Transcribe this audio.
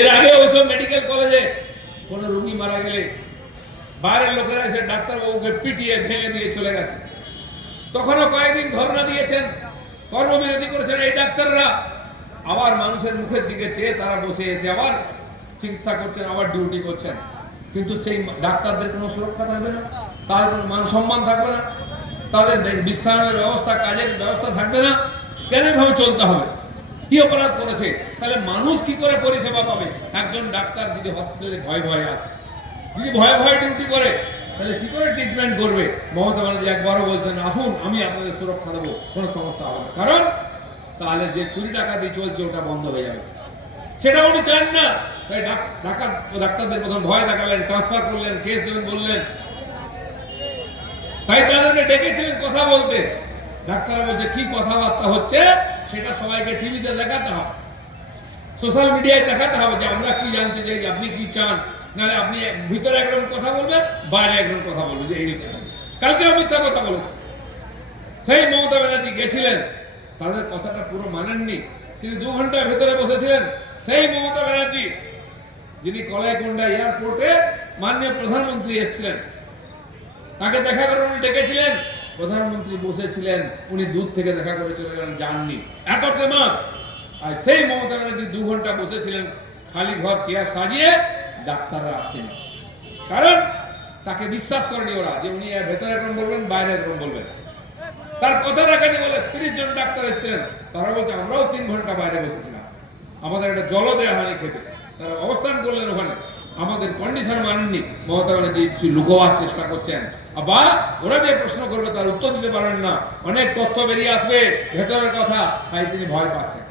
এর আগে ওইসব মেডিকেল কলেজে কোনো রোগী মারা গেলে বাইরের লোকেরা এসে ডাক্তারবাবুকে পিটিয়ে ভেঙে দিয়ে চলে গেছে। তখনও কয়েকদিন ধর্ণা দিয়েছেন, কর্মবিরতি করেছেন এই ডাক্তাররা। আবার মানুষের মুখের দিকে চেয়ে তারা বসে এসে আবার চিকিৎসা করছেন, আবার ডিউটি করছেন। কিন্তু সেই ডাক্তারদের কোনো সুরক্ষা থাকবে না, তাদের কোনো মান সম্মান থাকবে না, তাদের বিশ্রামের ব্যবস্থা, কাজের ব্যবস্থা থাকবে না। কেন এভাবে চলতে হবে? কি অপরাধ করেছে? তাহলে মানুষ কি করে পরিষেবা পাবে? একজন ডাক্তার যদি হসপিটালে ভয়ে ভয়ে আসে, যদি ভয়ে ভয়ে ডিউটি করে, তাহলে কি করে ট্রিটমেন্ট করবে? মমতা ব্যানার্জি একবারও বলছেন আসুন আমি আপনাদের সুরক্ষা দেবো, কোনো সমস্যা হবে না। কারণ তাহলে যে চুরি ডাকাতি চলছে ওটা বন্ধ হয়ে যাবে, সেটা উনি চান না। তাই ডাক্তারদের প্রথম ভয় দেখালেন, ট্রান্সফার করলেন, কেস দেবেন বললেন। তাই তাদেরকে ডেকেছিলেন কথা বলতে। ডাক্তাররা বলছে কি কথাবার্তা হচ্ছে সেটা সবাইকে টিভিতে দেখাতে হবে, সোশ্যাল মিডিয়ায় দেখাতে হবে যে আমরা কি জানতে চাই, আপনি কি চান। নাহলে আপনি ভিতরে একরকম কথা বলবেন, বাইরে একরকম কথা বলবেন যে এই কালকে মিথ্যা কথা বলেছে। সেই মমতা ব্যানার্জি গেছিলেন, তাদের কথাটা পুরো মানেননি। তিনি 2 ঘন্টা ভেতরে বসেছিলেন। সেই মমতা ব্যানার্জি যিনি কলাইকুণ্ডা এয়ারপোর্টে মাননীয় প্রধানমন্ত্রী এসেছিলেন, তাকে দেখা করে উনি ডেকেছিলেন, প্রধানমন্ত্রী বসেছিলেন, উনি দূর থেকে দেখা করে চলে গেলেন, যাননি। এত তেমন। আর সেই মমতা ব্যানার্জি 2 ঘন্টা বসেছিলেন খালি ঘর চেয়ার সাজিয়ে, ডাক্তাররা আসেনি। কারণ তাকে বিশ্বাস করেনি ওরা যে উনি ভেতরে একরকম বলবেন, বাইরে একরকম বলবেন। তার কথা রাখেনি বলে 30 জন ডাক্তার এসেছিলেন, তারা বলছে আমরাও 3 ঘন্টা বাইরে বসেছিলাম, আমাদের একটা জলও দেওয়া হয়নি খেতে। তারা অবস্থান করলেন ওখানে, আমাদের কন্ডিশন মানেননি। মমতা ব্যানার্জি কিছু লুকোবার চেষ্টা করছেন, বা ওরা যে প্রশ্ন করবে তার উত্তর দিতে পারবেন না, অনেক তথ্য বেরিয়ে আসবে ভেতরের কথা, তাই তিনি ভয় পাচ্ছেন।